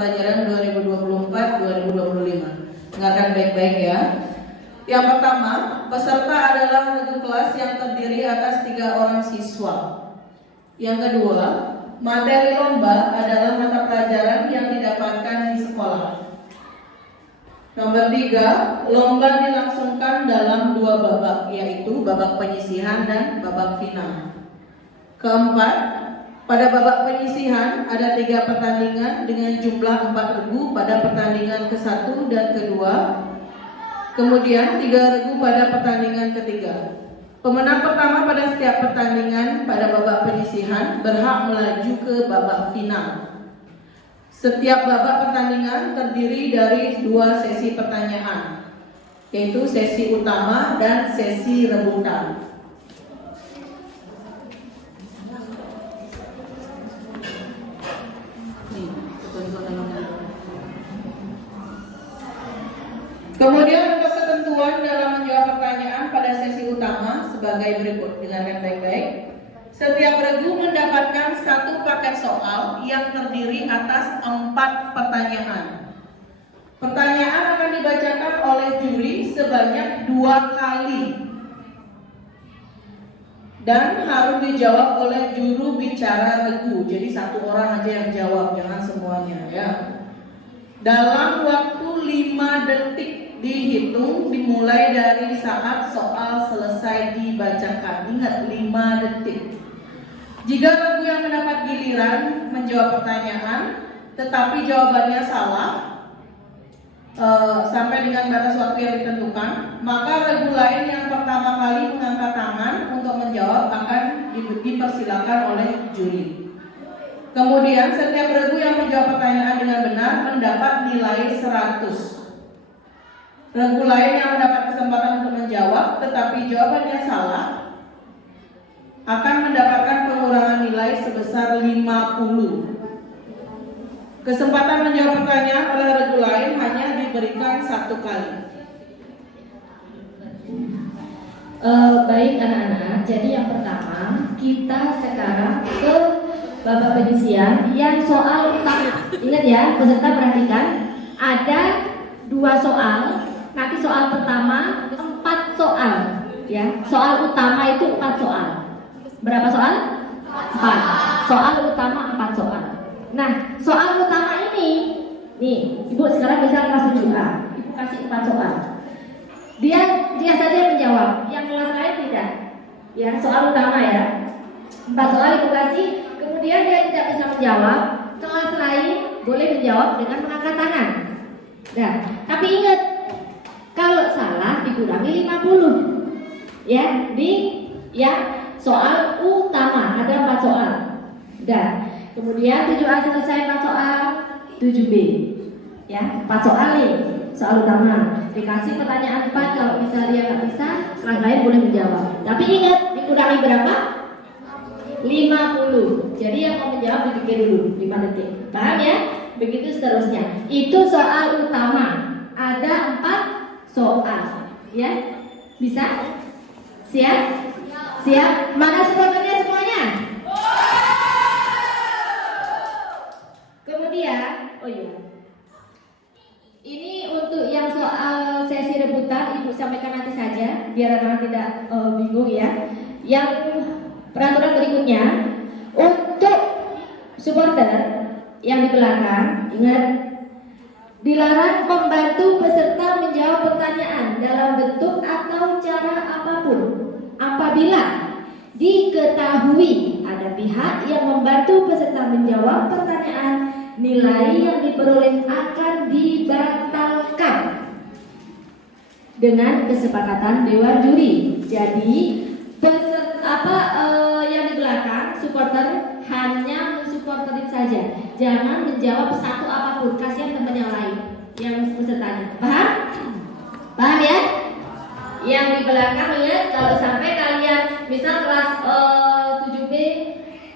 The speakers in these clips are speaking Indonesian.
pelajaran 2024-2025. Dengarkan baik-baik ya. Yang pertama, peserta adalah regu kelas yang terdiri atas 3 orang siswa. Yang kedua, materi lomba adalah mata pelajaran yang didapatkan di sekolah. Nomor 3, lomba dilangsungkan dalam 2 babak, yaitu babak penyisihan dan babak final. Keempat, pada babak penyisihan ada 3 pertandingan dengan jumlah 4 regu pada pertandingan ke-1 dan ke-2. Kemudian 3 regu pada pertandingan ketiga. Pemenang pertama pada setiap pertandingan pada babak penyisihan berhak melaju ke babak final. Setiap babak pertandingan terdiri dari 2 sesi pertanyaan, yaitu sesi utama dan sesi rebutan. Kemudian untuk ketentuan dalam menjawab pertanyaan pada sesi utama sebagai berikut. Dengarkan baik-baik. Setiap regu mendapatkan 1 paket soal yang terdiri atas 4 pertanyaan. Pertanyaan akan dibacakan oleh juri sebanyak 2 kali dan harus dijawab oleh juru bicara regu. Jadi 1 orang aja yang jawab, jangan semuanya ya. Dalam waktu 5 detik dihitung dimulai dari saat soal selesai dibacakan. Ingat, 5 detik. Jika regu yang mendapat giliran menjawab pertanyaan tetapi jawabannya salah sampai dengan batas waktu yang ditentukan, maka regu lain yang pertama kali mengangkat tangan untuk menjawab akan dipersilakan oleh juri. Kemudian setiap regu yang menjawab pertanyaan dengan benar mendapat nilai 100. Regu lain yang mendapat kesempatan untuk menjawab tetapi jawabannya salah akan mendapatkan pengurangan nilai sebesar 50. Kesempatan menjawab pertanyaan oleh regu lain hanya diberikan 1 kali. Baik anak-anak, jadi yang pertama kita sekarang ke babak penyisihan yang soal utama. Ingat ya, peserta perhatikan, ada 2 soal. Nanti soal pertama 4 soal, ya. Soal utama itu 4 soal. Berapa soal? 4. Soal utama 4 soal. Nah, soal utama ini, nih, Ibu sekarang bisa kelas 7A. Ibu kasih 4 soal. Dia saja menjawab, yang kelas lain tidak. Ya, soal utama ya. 4 soal Ibu kasih, kemudian dia tidak bisa menjawab, kelas lain boleh menjawab dengan mengangkat tangan. Nah, tapi ingat, kalau salah dikurangi 50. Ya, soal utama ada 4 soal. Dan kemudian 7A selesai 4 soal, 7B. Ya, 4 soal nih, soal utama. Dikasih pertanyaan 4, kalau bisa dia nggak bisa, kelas lain boleh menjawab. Tapi ingat, dikurangi berapa? 50. Jadi yang mau menjawab dipikir dulu 5 detik. Paham ya? Begitu seterusnya. Itu soal utama. Ada 4 soal, ya, bisa? Siap? Siap? Mana supporternya semuanya? Kemudian, oh iya, ini untuk yang soal sesi rebutan Ibu sampaikan nanti saja, biar anak tidak bingung ya. Yang peraturan berikutnya, untuk supporter yang di belakang, ingat, dilarang membantu peserta menjawab pertanyaan dalam bentuk atau cara apapun apabila diketahui ada pihak yang membantu peserta menjawab pertanyaan, nilai yang diperoleh akan dibatalkan dengan kesepakatan dewan juri. Jadi yang di belakang supporter hanya mensupporterin saja, jangan menjawab satu apapun, kasihan teman yang lain yang pesertanya. Paham? Paham ya? Yang di belakang lihat, kalau sampai kalian misal kelas 7B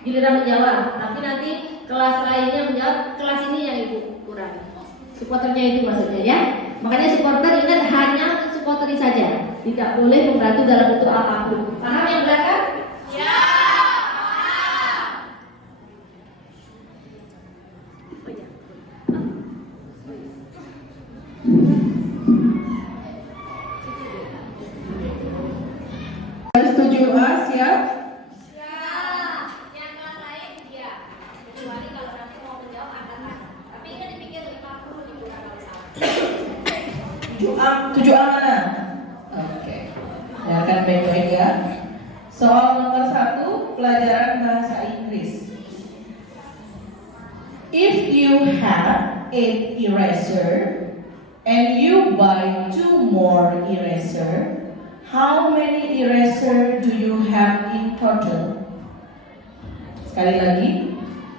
giliran menjawab, tapi nanti kelas lainnya menjawab, kelas ini yang Ibu kurang. Supporternya itu maksudnya ya. Makanya supporter ingat hanya mensupporteri saja, tidak boleh membantu dalam bentuk apapun. Paham yang belakang? Ya. 7A mana? Oke. Dengarkan baik-baik ya. Soal nomor 1, pelajaran bahasa Inggris. If you have 8 eraser and you buy 2 more eraser, how many eraser do you have in total? Sekali lagi,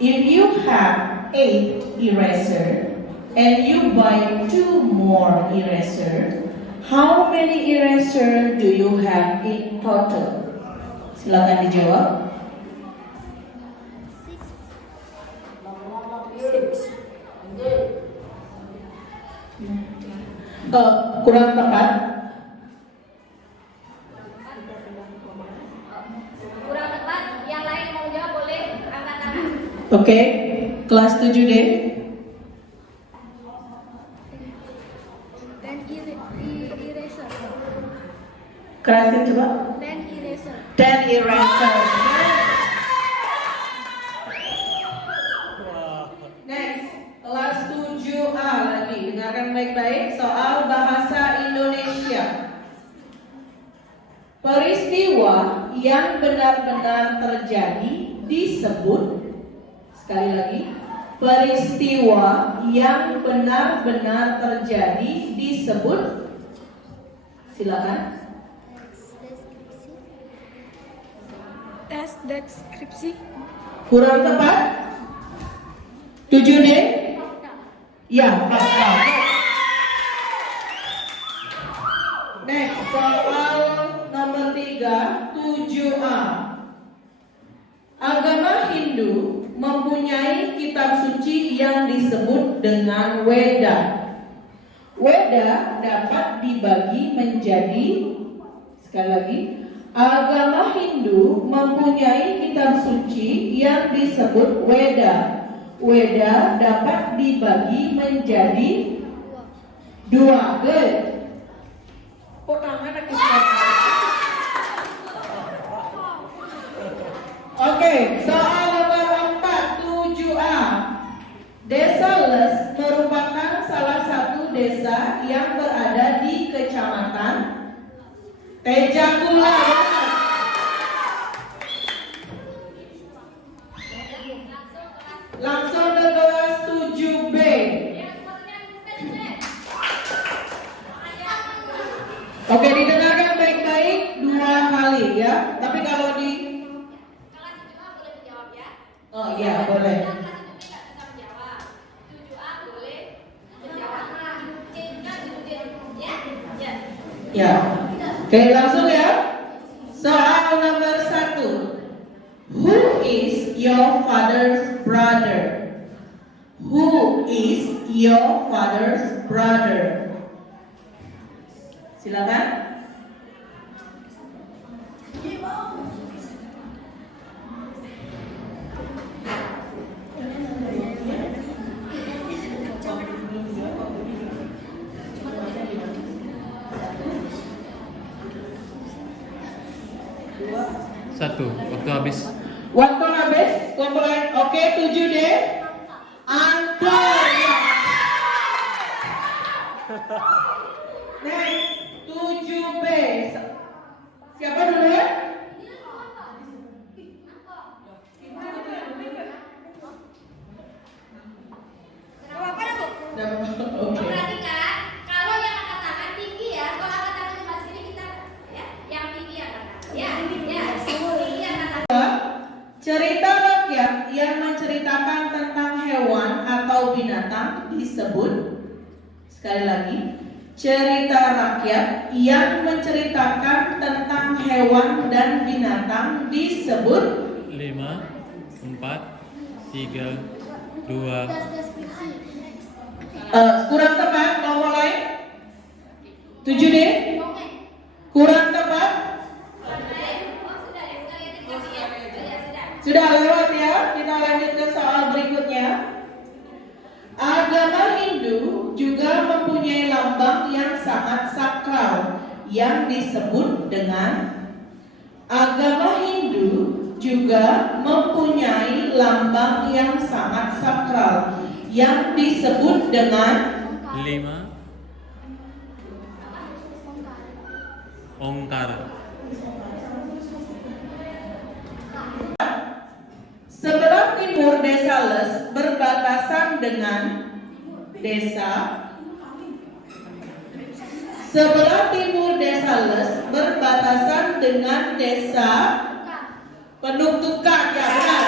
if you have 8 eraser and you buy 2 more eraser, how many eraser do you have in total? Silakan dijawab. Kurang tepat. Kurang tepat, yang lain mau jawab boleh angkat tangan. Oke, kelas 7D. 10 eraser. Kerasin coba. 10 eraser. 10 eraser. Next, kelas 7A lagi. Dengarkan baik-baik soal bahasa Indonesia. Peristiwa yang benar-benar terjadi disebut, sekali lagi, peristiwa yang benar-benar terjadi disebut, silakan. Tes deskripsi. Kurang tepat. 7D. Ya, fakta. Next, soal nomor 3, 7A. Agama Hindu mempunyai kitab suci yang disebut dengan Weda. Weda dapat dibagi menjadi, sekali lagi, agama Hindu mempunyai kitab suci yang disebut Weda. Weda dapat dibagi menjadi 2. Good. Oke, soal nomor 4, 7A. Desa Les merupakan salah satu desa yang berada di Kecamatan Tejakula. Langsung ke kelas 7B. Oke, didengarkan baik-baik 2 kali ya. Tapi kalau di oh iya, boleh. Ya. Oke, langsung ya. Soal nomor 1. Who is your father's brother? Who is your father's brother? Silakan. Satu, waktu habis. Waktu habis, kelompok lain. Oke, 7D. Angka. Next, 7B. Siapa dulu ya? Oke. Perhatikan, kalau yang angkat tangan tinggi ya, kalau angkat tangan cuma segini kita ya, yang tinggi angkat tangan. Ya, tinggi angkat tangan. Cerita rakyat yang menceritakan tentang hewan atau binatang disebut, sekali lagi, cerita rakyat yang menceritakan tentang hewan dan binatang disebut 5, 4, 3, 2. Kurang tepat, nomor lain 7D. Kurang tepat. Sudah lewat ya. Kita lanjut ke soal berikutnya. Agama Hindu juga mempunyai lambang yang sangat sakral yang disebut dengan, agama Hindu juga mempunyai lambang yang sangat sakral yang disebut dengan 5, Ongkara. Sebelah timur Desa Les berbatasan dengan Desa. Sebelah timur Desa Les berbatasan dengan Desa Penuktukan. Ya, benar.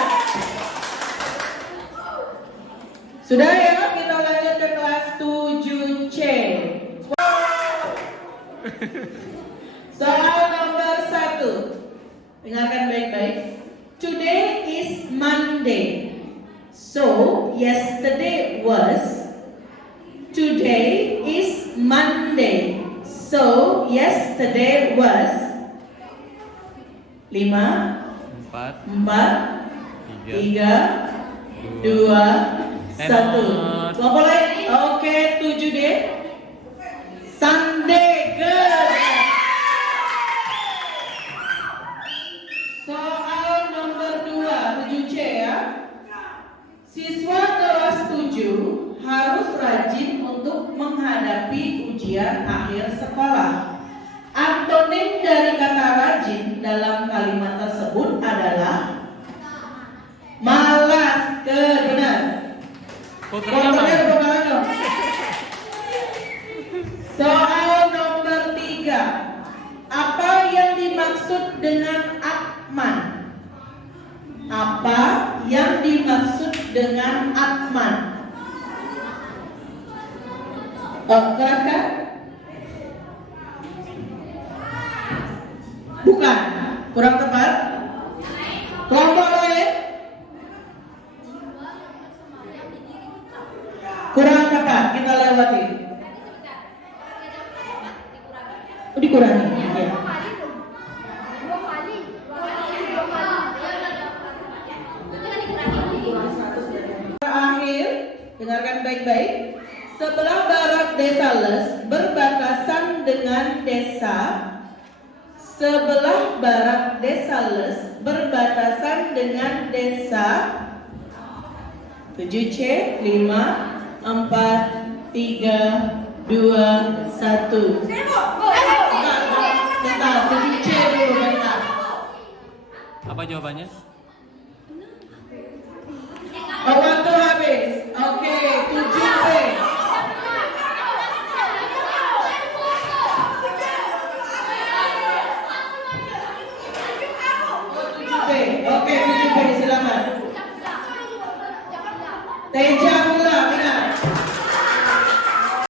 Sudah ya, kita lanjut ke kelas 7C. Soal nomor 1. Dengarkan baik-baik. Today is Monday. So, yesterday was. Today is Monday. So, yesterday was. 5, 4, 4, 3, 2, 1. Hemat. Kelompok lain? Oke, 7D. Sunday, good. Soal nomor 2, 7C ya. Siswa kelas 7 harus rajin untuk menghadapi ujian akhir sekolah. Antonim dari kata rajin dalam kalimat tersebut adalah malas. Benar. Fotonya bukan dong. Soal nomor 3. Apa yang dimaksud dengan Atman? Apa yang dimaksud dengan Atman? Keras. Bukan. Kurang tepat. Kelompok lain? Kurang tepat. Kita lewati. Dikurangi. Ya. Terakhir, dengarkan baik-baik. Sebelah barat Desa Les berbatasan dengan Desa. Sebelah barat Desa Les berbatasan dengan Desa. 7C, 5, 4, 3, 2, 1. Bentar, 7C dulu, bentar. Apa jawabannya? Waktu habis. Oke, 7B. 7B. Oke, 7B, silakan. Teja Mula, benar.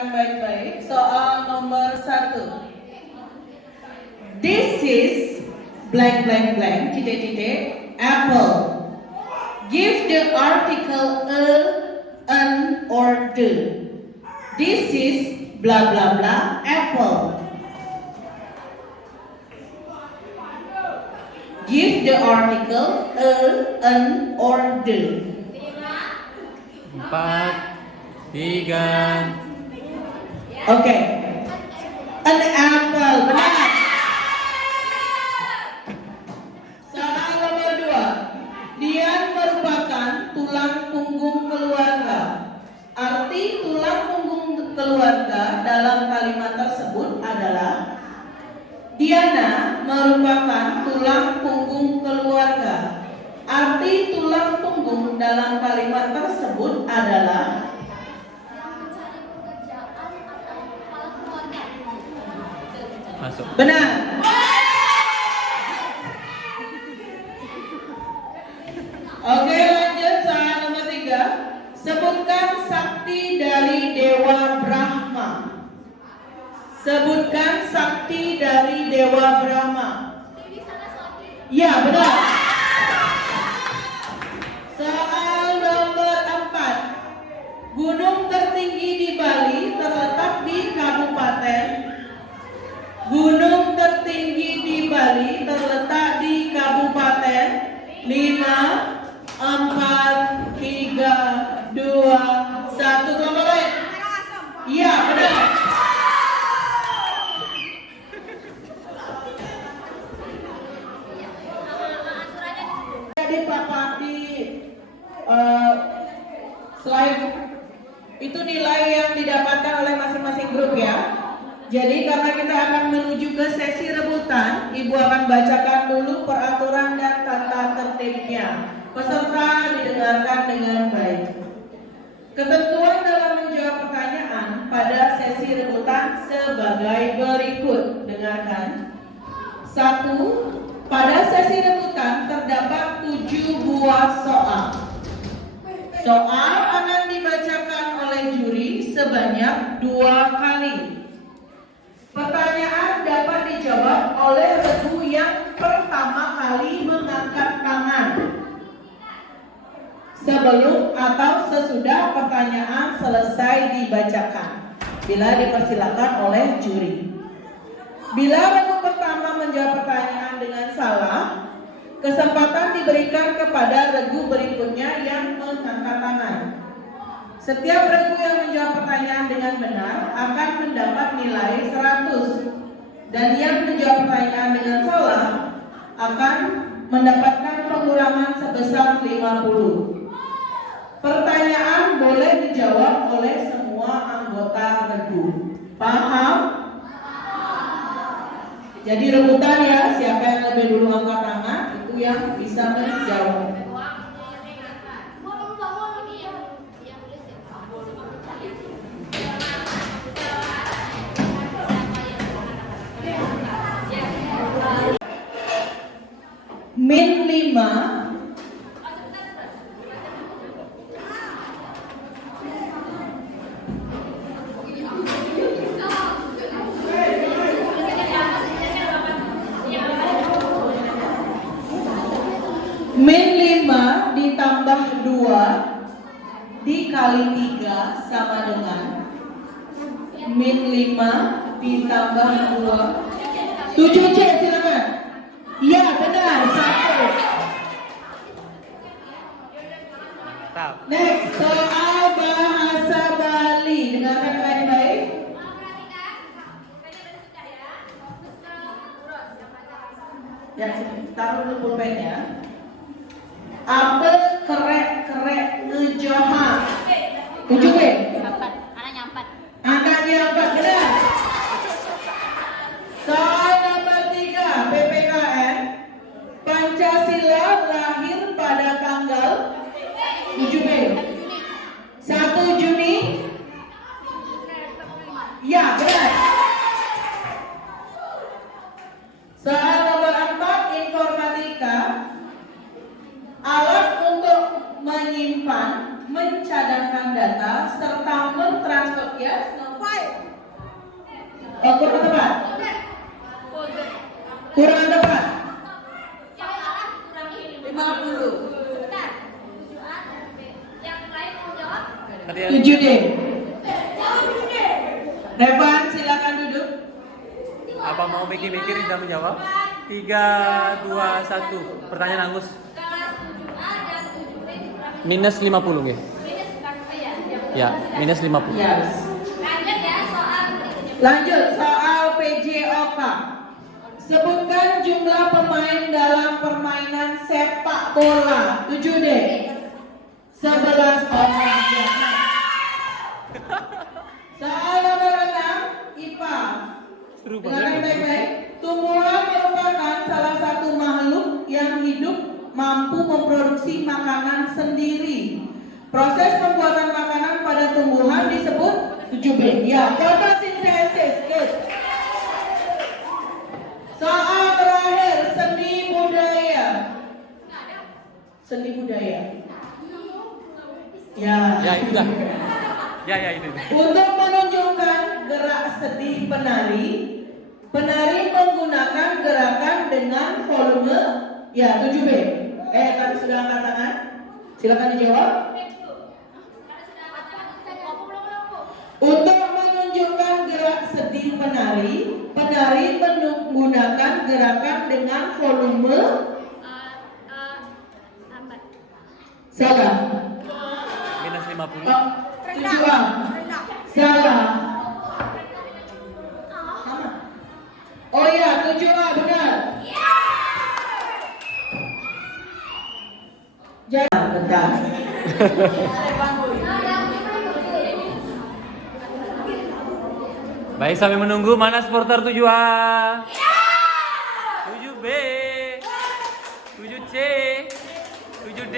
Baik-baik. Soal nomor 1. This is blank blank blank titik-titik apple. Give the article a, an, or the. This is blah blah blah apple. Give the article a, an, or the. 4, 3. Oke. An apple, benar. Soal nomor 2. Dian merupakan tulang punggung keluarga. Arti tulang punggung keluarga dalam kalimat tersebut adalah Diana merupakan tulang punggung keluarga. Arti tulang punggung dalam kalimat tersebut adalah Masuk. benar. Oke, lanjut soal nomor 3. Sebutkan sakti dari Dewa Brahma. Sebutkan sakti dari Dewa Brahma. Ya, benar. Soal nomor 4. Gunung tertinggi di Bali terletak di kabupaten. Gunung tertinggi di Bali terletak di kabupaten. 5, 4, 3, 2, 1. Kelompok lain? Iya, benar. Jadi Bapak di slide itu nilai yang didapatkan oleh masing-masing grup ya. Jadi karena kita akan menuju ke sesi rebutan, Ibu akan bacakan dulu peraturan dan tata tertibnya. Peserta didengarkan dengan baik. Ketentuan dalam menjawab pertanyaan pada sesi rebutan sebagai berikut. Dengarkan. 1. Pada sesi rebutan terdapat 7 buah soal. Soal akan dibacakan oleh juri sebanyak 2 kali. Pertanyaan dapat dijawab oleh regu yang pertama kali mengangkat tangan sebelum atau sesudah pertanyaan selesai dibacakan, bila dipersilakan oleh juri. Bila regu pertama menjawab pertanyaan dengan salah, kesempatan diberikan kepada regu berikutnya yang mengangkat tangan. Setiap regu yang menjawab pertanyaan dengan benar akan mendapat nilai 100, dan yang menjawab pertanyaan dengan salah akan mendapatkan pengurangan sebesar 50. Pertanyaan boleh dijawab oleh semua anggota regu. Paham? Jadi rebutan ya, siapa yang lebih dulu angkat tangan itu yang bisa menjawab. Min 5. Min 5 ditambah 2 dikali 3 sama dengan min 5 ditambah 2 7C, silakan. Iya benar, 1. Next, soal bahasa Bali. Dengarkan baik-baik. Ya, taruh dulu pulpennya. Apa kerek-kerek ngejoha? 7B. Anaknya 4, benar. Soal nomor 3, PPKN. Pancasila lahir pada tanggal 7B. 1 Juni. Ya, benar. Soal nomor 4, informatika. Alat untuk menyimpan, mencadangkan data, serta mentransfer ya. Kurang tepat. Kurang tepat. 50. 7D. Revan, silakan duduk. Apa mau mikir-mikir tidak menjawab? 3, 2, 1. Pertanyaan Angus. Minus 50 nggih. Ya, minus 50. Yes. Lanjut soal PJOK. Sebutkan jumlah pemain dalam permainan sepak bola. 7D. 11 orang. Soal nomor 6, IPA. Seru Dengarkan banget. baik-baik. Tumbuhan merupakan salah satu makhluk yang hidup mampu memproduksi makanan sendiri. Proses pembuatan makanan pada tumbuhan disebut 7B. Ya, fotosintesis. Good. Soal terakhir, seni budaya. Seni budaya. Ya. Ya, itu dah. Ya itu. Untuk menunjukkan gerak sedih penari, penari menggunakan gerakan dengan volume ya 7B. Tadi sudah angkat tangan. Silakan dijawab. Untuk menunjukkan gerak sedih penari, penari menggunakan gerakan dengan volume salah. Minus 50. 7A. Salah. Oh ya, 7A benar. Jangan bentar. Baik, sambil menunggu, mana supporter 7A? 7B, 7C, 7D.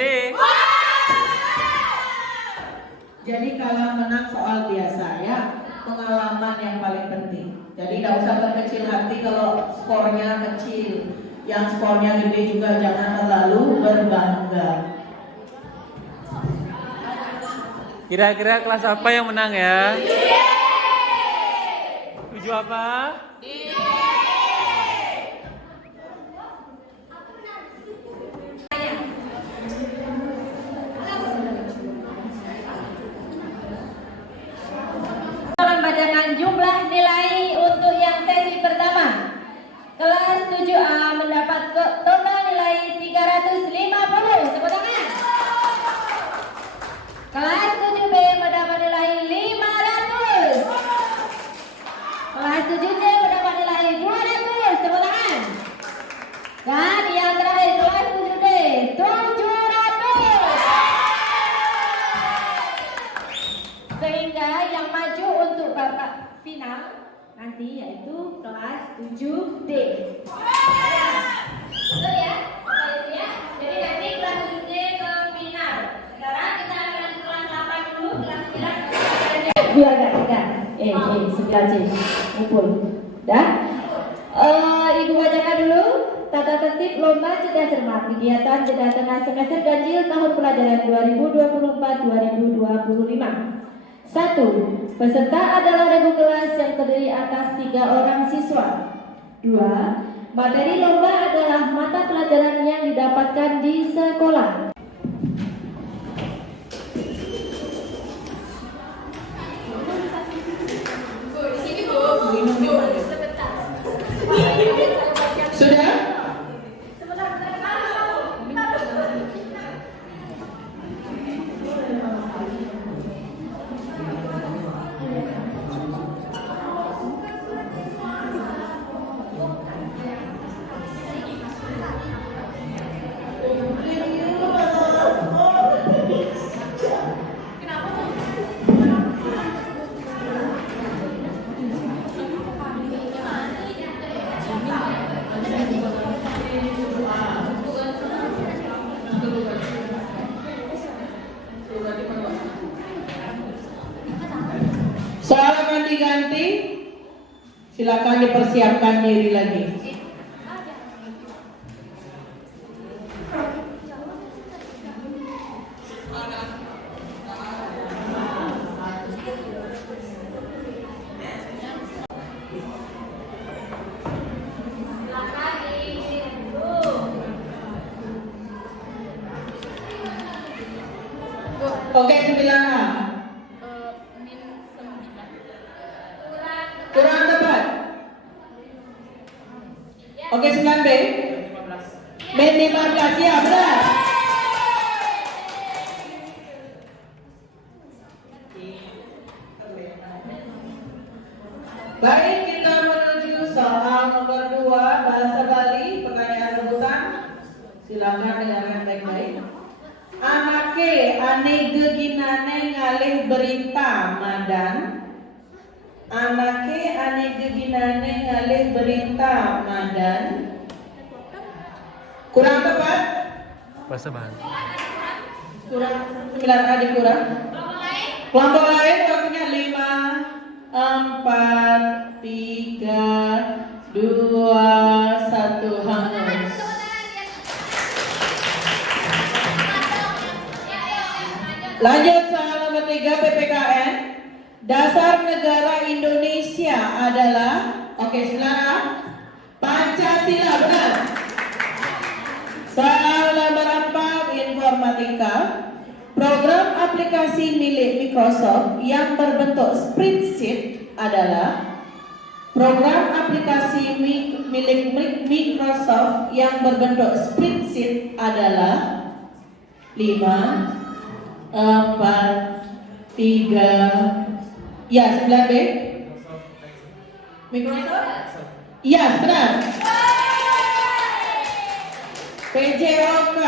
Jadi kalah menang soal biasa ya, pengalaman yang paling penting. Jadi tidak usah berkecil hati kalau skornya kecil. Yang skornya gede juga jangan terlalu berbangga. Kira-kira kelas apa yang menang ya? 7 apa? Membacakan jumlah nilai untuk yang sesi pertama. Kelas 7A mendapat total nilai 350. Tepuk tangan. Kelas 7B mendapat nilai 500. Kelas 7C mendapat nilai 200. Tepuk tangan. Dan yang terakhir kelas 7D 700. Sehingga yang maju untuk babak final nanti yaitu kelas 7D. Betul ya? Betul ya? Jadi nanti kelas 7D ke final. Sekarang kita akan lanjut kelas 8 dulu, kelas 9. Biar gak tegang. 9C. Kumpul. Dah? Ibu bacakan dulu tata tertib lomba cerdas cermat kegiatan jeda tengah semester ganjil tahun pelajaran 2024-2025. 1. Peserta adalah regu kelas yang terdiri atas 3 orang siswa. 2. Materi lomba adalah mata pelajaran yang didapatkan di sekolah. Sudah? Soal akan diganti, silakan dipersiapkan diri lagi. Oke, 9A. Kurang tepat. Oke, 9B. Min 15, ya benar. Baik, kita menuju soal nomor 2 bahasa Bali, pertanyaan rebutan. Silakan dengarkan baik-baik. Anake ane geginane ngalih berita madan. Anake ane geginane ngalih berita madan. Kurang tepat? Bahasa Bali. Kurang 9A dikurang. Kelompok lain waktunya 5, 4, 3, 2, 1 hangus. Lanjut soal nomor 3 PPKN. Dasar negara Indonesia adalah, oke, saudara, Pancasila, benar. Soal nomor 4 informatika. Program aplikasi milik Microsoft yang berbentuk spreadsheet adalah program aplikasi milik Microsoft yang berbentuk spreadsheet adalah 5, 4, 3, ya 9B. Microsoft? Ya, benar. PJOK.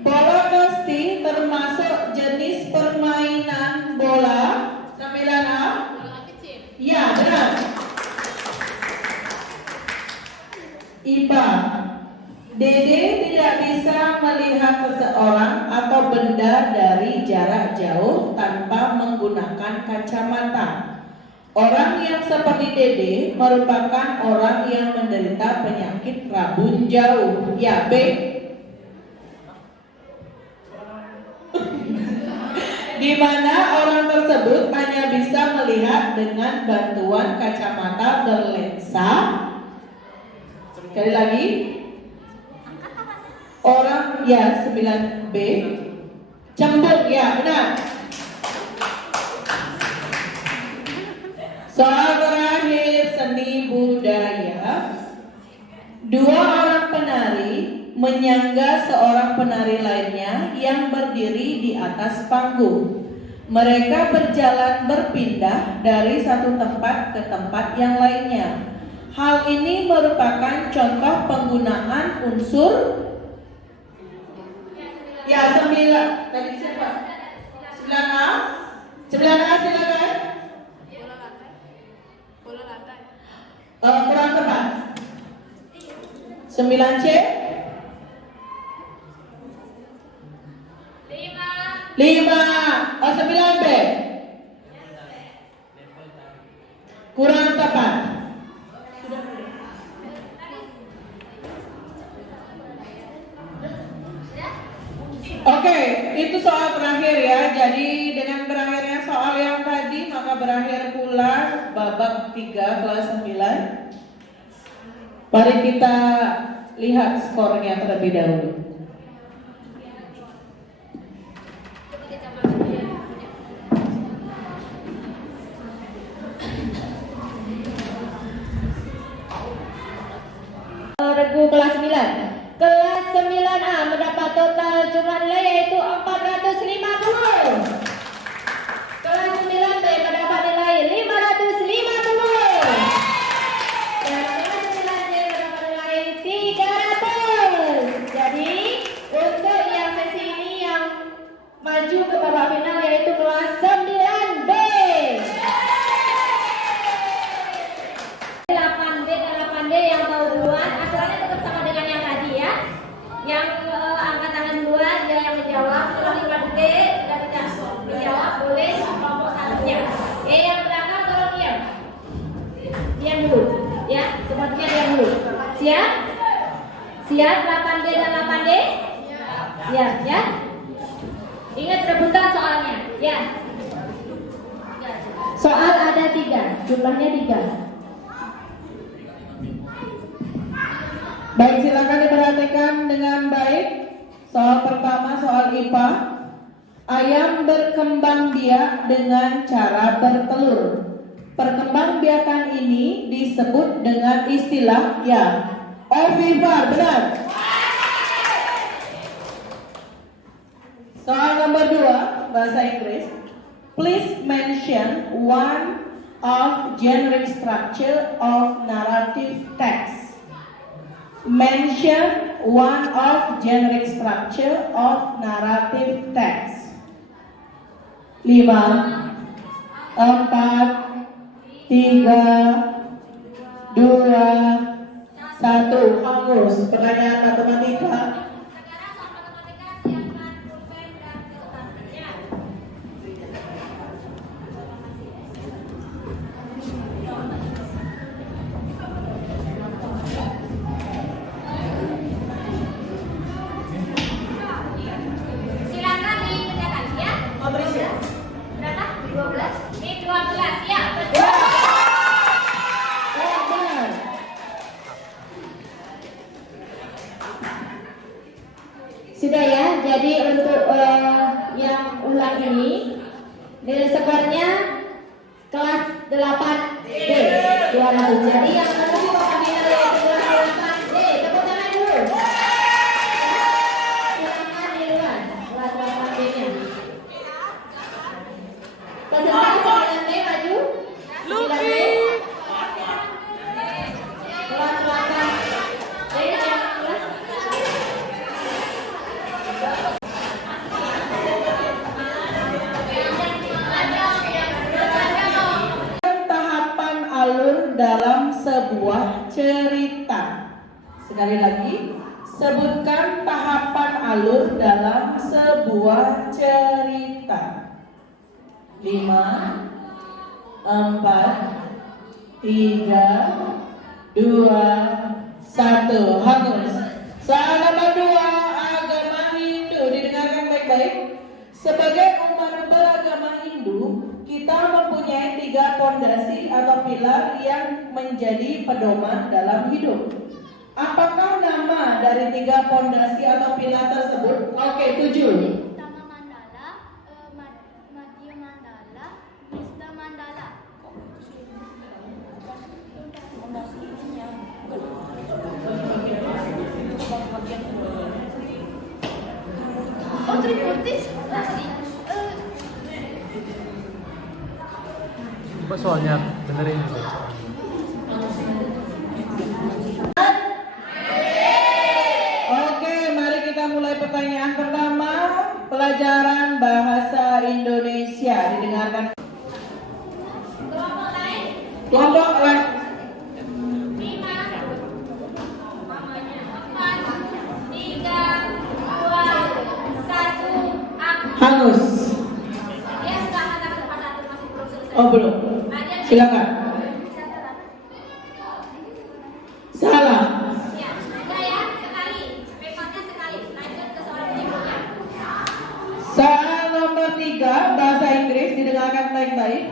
Bola kasti termasuk jenis permainan bola 9A? Ya, benar. Dede tidak bisa melihat seseorang atau benda dari jarak jauh tanpa menggunakan kacamata. Orang yang seperti Dede merupakan orang yang menderita penyakit rabun jauh. Ya, B. Di mana orang tersebut hanya bisa melihat dengan bantuan kacamata berlensa. Sekali lagi. Orang ya 9B cembung ya benar. Soal terakhir seni budaya. Dua orang penari menyangga seorang penari lainnya yang berdiri di atas panggung. Mereka berjalan berpindah dari satu tempat ke tempat yang lainnya. Hal ini merupakan contoh penggunaan unsur. Ya, 9. Tadi siapa? 9A? 9A silakan. Kurang tepat. 9C? 5. Oh, 9B? Kurang tepat. Oke, itu soal terakhir ya. Jadi dengan berakhirnya soal yang tadi, maka berakhir pula babak 3 kelas 9. Mari kita lihat skornya terlebih dahulu. Regu kelas 9. Kelas 9A mendapat total jumlah nilai yaitu 450. Kelas 9B mendapat nilai 550. Dan kelas 9C mendapat nilai 300. Jadi untuk yang sesi ini yang maju ke babak final yaitu kelas 9B. 8B dan 8D yang tahu duluan, aturannya tetap sama dengan yang tadi ya. Yang angkat tangan duluan dan yang menjawab. Kalau 5D sudah tidak menjawab boleh kelompok satunya. Yang belakang tolong diam. Diam dulu ya, sepertinya diam dulu. Siap? Siap 8B dan 8D? Siap ya. Ingat rebutan soalnya ya. Soal ada 3, jumlahnya 3. Baik, silakan diperhatikan dengan baik. Soal pertama, soal IPA. Ayam berkembang biak dengan cara bertelur. Perkembangbiakan ini disebut dengan istilah ya. Ovipar, benar. Soal nomor 2, bahasa Inggris. Please mention one of generic structure of narrative text. Mention one of generic structure of narrative text. 5, 4, 3, 2, 1. Hangus. Pertanyaan matematika. Sekarang soal matematika siapkan pulpen dan kertasnya. Silakan dikerjakan ya. Berapa? 12. Ini 12 ya. Betul. Benar. Sudah ya. Jadi untuk yang ulang ini nilai skornya kelas 8D 200. Jadi yang menuju babak final yaitu kelas 8D. Tepuk tangan dulu. Silakan di luar kelas 8D-nya. Peserta 9B maju. 9B. Kelas 8D yang kelas. Tahapan alur dalam sebuah cerita. Sekali lagi, Sebutkan tahapan alur dalam sebuah cerita. 5, 4, 3, 2, 1. Hangus. Soal nomor 2, agama Hindu. Didengarkan baik-baik. Sebagai umat beragama Hindu, kita mempunyai 3 pondasi atau pilar yang menjadi pedoman dalam hidup. Apakah nama dari 3 pondasi atau pilar tersebut? Oke, 7. Utama Mandala, Madhya Mandala, Wisda Mandala. Oh, triputis tadi. Coba soalnya benerin itu. Oke, mari kita mulai pertanyaan pertama. Pelajaran bahasa Indonesia. Didengarkan. Kelompok lain. 5, 4, 3, 2, 1, Hangus. dia sudah katakan kepada satu masih belum selesai. Oh, belum. Silakan. Salah. Ya, sudah ya, sekali. Papernya sekali. Lanjut ke soal berikutnya. Soal nomor 3, bahasa Inggris. Didengarkan baik-baik.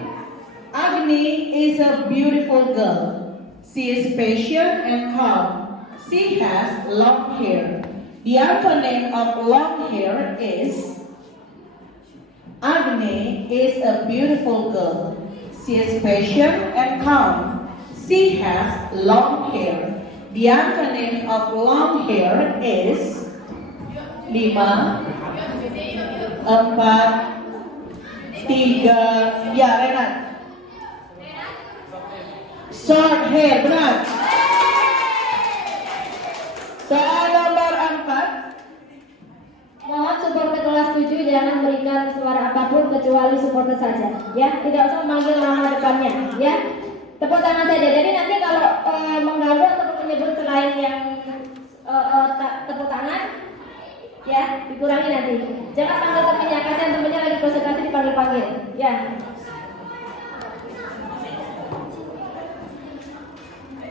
Agni is a beautiful girl. She is patient and calm. She has long hair. The acronym of long hair is Agni is a beautiful girl. She is patient and calm. She has long hair. The acronym of long hair is 5, 4, 3. Ya, Renat. Short hair, benar. Soal nomor 4. Mohon supporter kelas 7 jangan berikan suara apapun kecuali supporter saja. Ya, tidak usah memanggil nama depannya. Ya, tepuk tangan saja. Jadi nanti kalau mengganggu atau menyebut selain yang tepuk tangan, ya dikurangi nanti. Jangan panggil temannya, kasihan temannya lagi konsentrasi dipanggil-panggil. Ya.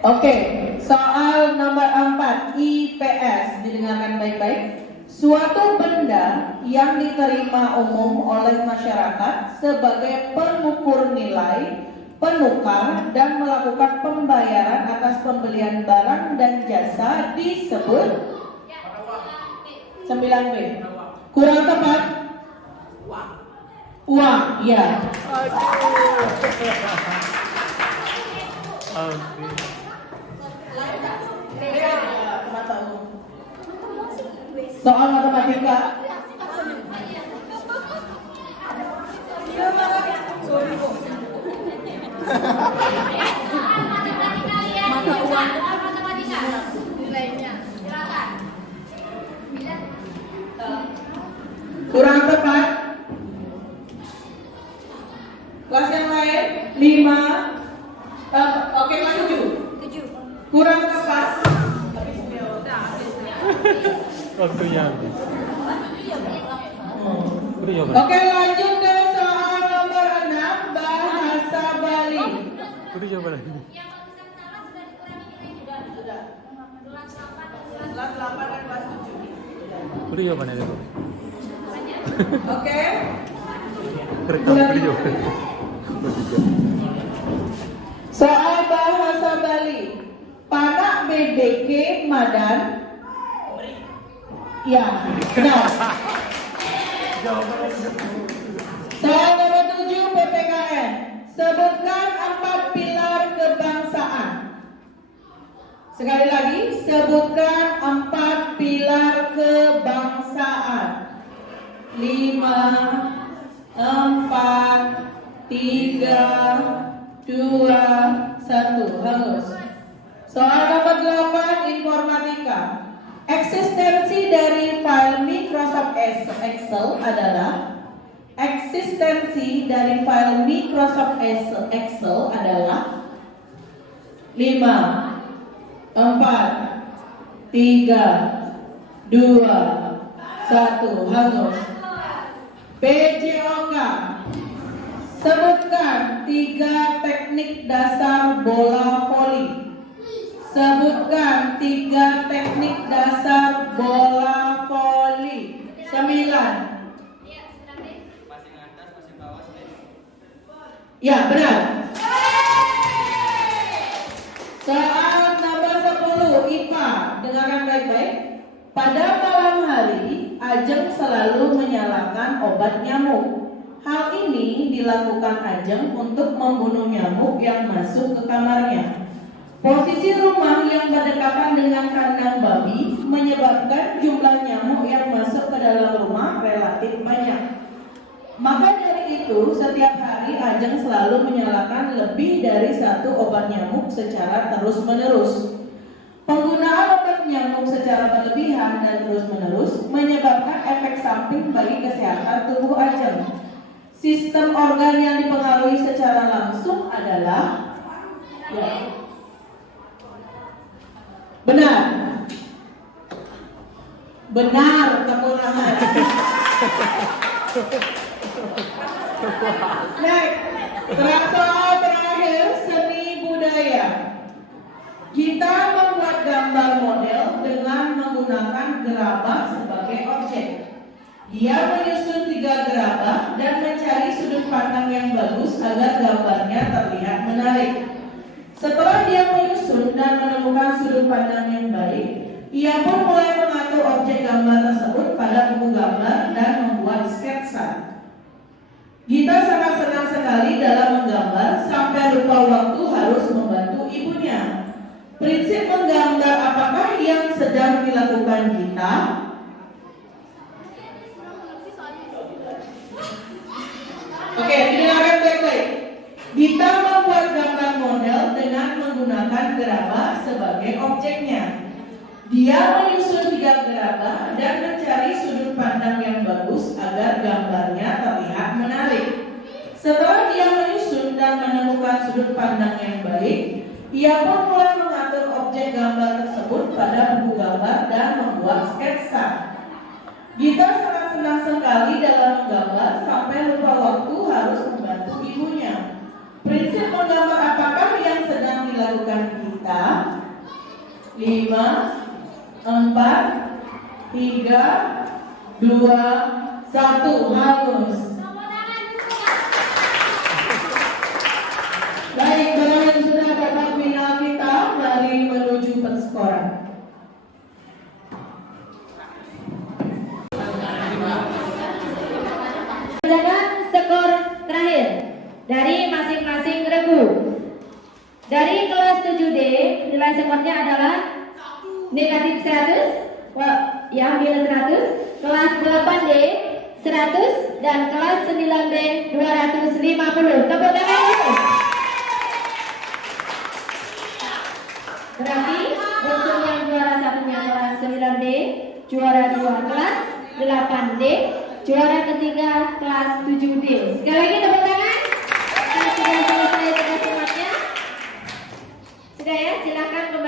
Oke, soal nomor 4, IPS. Didengarkan baik-baik. Suatu benda yang diterima umum oleh masyarakat sebagai pengukur nilai, penukar, dan melakukan pembayaran atas pembelian barang dan jasa disebut 9B. Kurang tepat? Uang, ya. Soal matematika. Mata uang. Matematika. Nilainya. Silakan. Kurang tepat. Kelas yang lain 5. Oke, kelas 7. Kurang tepat. Waktunya habis. Udah jawab. Oke, lanjut ke soal nomor 6, bahasa Bali. Udah jawab lagi. Yang tulisan salah sudah dikurangi nilai juga. Sudah. Kelas 8 dan kelas Kelas 8 dan kelas 7. Udah jawabannya itu. Oke. Rekam video. Soal bahasa Bali. Panak BDK Madan. Ya, benar. Soal nomor 7, PPKN. Sebutkan 4 pilar kebangsaan. Sekali lagi, sebutkan 4 pilar kebangsaan. 5, 4, 3, 2, 1. Hangus. Soal nomor 8, informatika. Eksistensi dari file Microsoft Excel adalah 5, 4, 3, 2, 2, 1, hangus. PJOK, sebutkan 3 teknik dasar bola voli. Sebutkan 3 teknik dasar bola voli. 9. Ya, benar. Soal nomor 10 IPA, dengarkan baik-baik. Pada malam hari, Ajeng selalu menyalakan obat nyamuk. Hal ini dilakukan Ajeng untuk membunuh nyamuk yang masuk ke kamarnya. Posisi rumah yang berdekatan dengan kandang babi menyebabkan jumlah nyamuk yang masuk ke dalam rumah relatif banyak. Maka dari itu, setiap hari Ajeng selalu menyalakan lebih dari 1 obat nyamuk secara terus-menerus. Penggunaan obat nyamuk secara berlebihan dan terus-menerus menyebabkan efek samping bagi kesehatan tubuh Ajeng. Sistem organ yang dipengaruhi secara langsung adalah benar. Benar, tepuk tangan. Next, soal terakhir, seni budaya. Kita membuat gambar model dengan menggunakan gerabah sebagai objek. Dia menyusun 3 gerabah dan mencari sudut pandang yang bagus agar gambarnya terlihat menarik. Setelah dia menyusun dan menemukan sudut pandang yang baik, ia pun mulai mengatur objek gambar tersebut pada buku gambar dan membuat sketsa. Gita sangat senang sekali dalam menggambar sampai lupa waktu harus membantu ibunya. Prinsip menggambar apakah yang sedang dilakukan Gita? Oke, dengarkan baik-baik. Gita membuat gambar model dengan menggunakan gerabah sebagai objeknya. Dia menyusun 3 gerabah dan mencari sudut pandang yang bagus agar gambarnya terlihat menarik. Setelah dia menyusun dan menemukan sudut pandang yang baik, ia pun mulai mengatur objek gambar tersebut pada buku gambar dan membuat sketsa. Gita sangat senang sekali dalam menggambar sampai lupa waktu harus membantu ibunya. Prinsip menggambar apakah yang sedang dilakukan Gita? 5, 4, 3, 2, 1, halus. Baik, barang yang sudah dapat final kita, mari menuju penskoran. Dengan skor terakhir dari masing-masing regu. Dari kelas 7D, nilai skornya adalah negatif 100, yang minus 100, kelas 8D 100, dan kelas 9B 250. Tepuk tangan dulu. Berarti untuk yang juara satunya kelas 9D, juara 2 kelas 8D, juara ketiga kelas 7D. Sekali lagi tepuk tangan. Kita sudah selesai tugas semuanya. Sudah ya, silakan kembali.